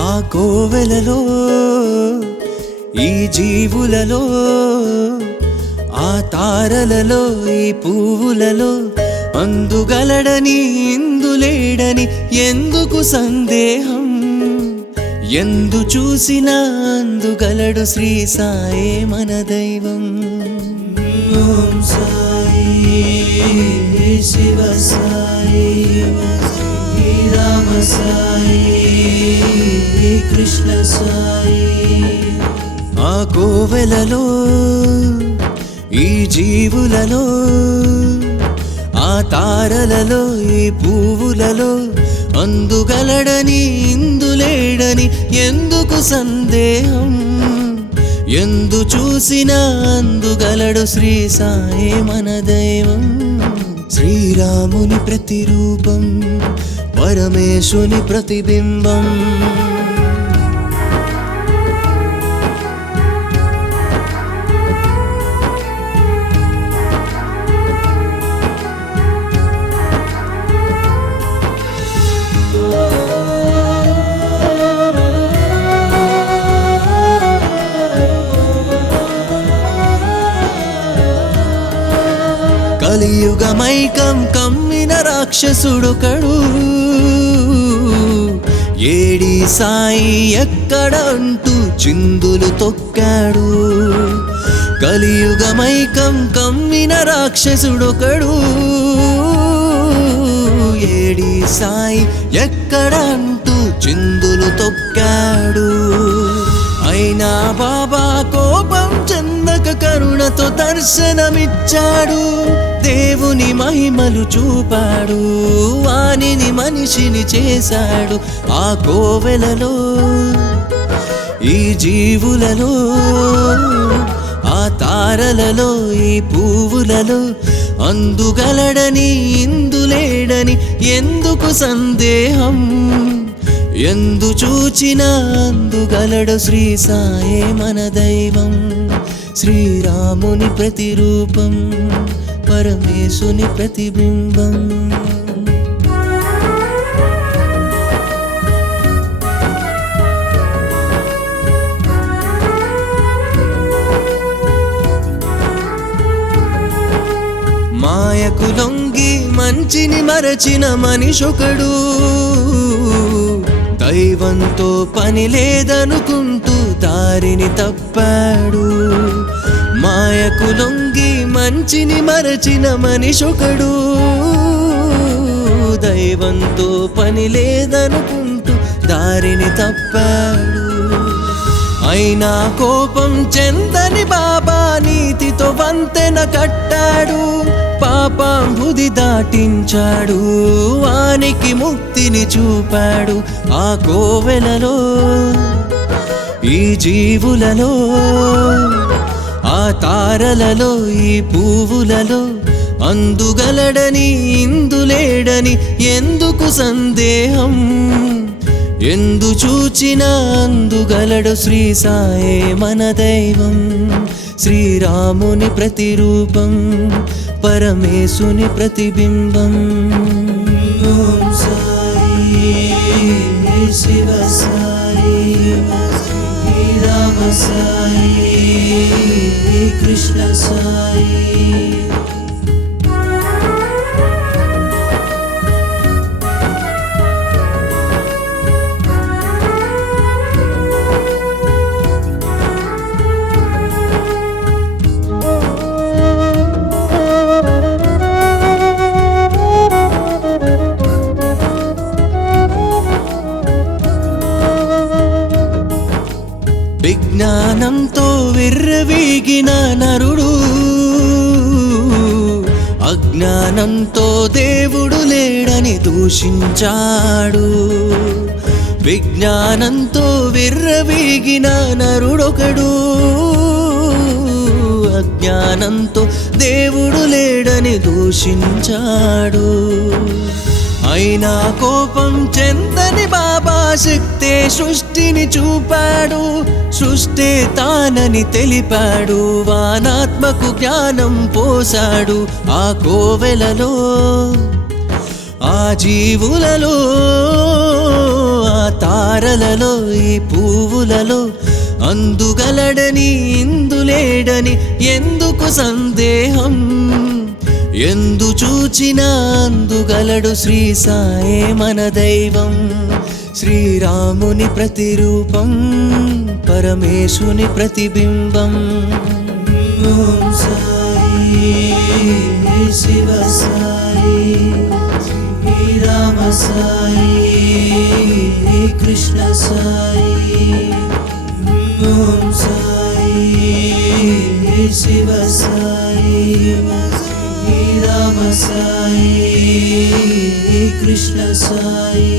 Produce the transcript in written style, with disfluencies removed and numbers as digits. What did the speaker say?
ఆ కోవెలలో ఈ జీవులలో ఆ తారలలో ఈ పువ్వులలో అందుగలడని ఇందులేడని ఎందుకు సందేహం ఎందు చూసినా అందుగలడు శ్రీ సాయే మన దైవం ఓం సాయి శివ సాయి రామ సాయి కృష్ణ సాయి ఆ కోవెలలో ఈ జీవులలో ఆ తారలలో ఈ పువ్వులలో అందుగలడని ఇందులేడని ఎందుకు సందేహం ఎందు చూసినా అందుగలడు శ్రీ సాయే మన దైవం శ్రీరాముని ప్రతిరూపం పరమేశుని ప్రతిబింబం కలియుగమైకం కమ్మిన రాక్షసుడొకడు ఏడి సాయి ఎక్కడ అంటూ చిందులు తొక్కాడు కలియుగమైకం కమ్మిన రాక్షసుడొకడు ఏడి సాయి ఎక్కడ అంటూ చిందులు తొక్కాడు అయినా బాబా కోపం చెందక కరుణతో దర్శనమిచ్చాడు దేవుని మహిమలు చూపాడు వానిని మనిషిని చేశాడు ఆ కోవెలలో ఈ జీవులలో ఆ తారలలో ఈ పువ్వులలో అందుగలడని ఇందులేడని ఎందుకు సందేహం ఎందు చూచినా అందుగలడు శ్రీ సాయే మన దైవం శ్రీరాముని ప్రతిరూపం పరమేశుని ప్రతిబింబం మాయకు లొంగి మంచిని మరచిన మనిషొకడు దైవంతో పని లేదనుకుంటూ దారిని తప్పాడు మాయకు లొంగి మంచిని మరచిన మనిషొకడు దైవంతో పని లేదనుకుంటూ దారిని తప్పాడు అయినా కోపం చెందని బాబా నీతితో వంతెన కట్టాడు పాపాంబుది దాటించాడు వానికి ముక్తిని చూపాడు ఆ కోవెలలో ఈ జీవులలో ఆ తారలలో ఈ పువ్వులలో అందుగలడని ఇందులేడని ఎందుకు సందేహం ఎందు చూచినా అందుగలడు శ్రీ సాయే మన దైవం శ్రీరాముని ప్రతిరూపం పరమేశుని ప్రతిబింబం ఓం సాయి శివ సాయి రామ సాయి కృష్ణ సాయి విజ్ఞానంతో విర్రవీగిన నరుడు అజ్ఞానంతో దేవుడు లేడని దూషించాడు విజ్ఞానంతో విర్రవీగిన నరుడొకడు అజ్ఞానంతో దేవుడు లేడని దూషించాడు అయినా కోపం చెందని బాబా శక్తే సృష్టిని చూపాడు సృష్టి తానని తెలిపాడు వానాత్మకు జ్ఞానం పోసాడు ఆ కోవెలలో ఆ జీవులలో ఆ తార తారలలో ఈ పువ్వులలో అందుగలడని ఇందులేడని ఎందుకు సందేహం? ఎందు చూచినా అందుగలడు శ్రీ సాయే మన దైవం. శ్రీరాముని ప్రతిరూపం, పరమేశుని ప్రతిబింబం. ఓం సాయి శివ సాయి, శ్రీరామ సాయి, కృష్ణ సాయి. ఓం సాయి శివ సాయి, శ్రీరామ సాయి, కృష్ణ సాయి.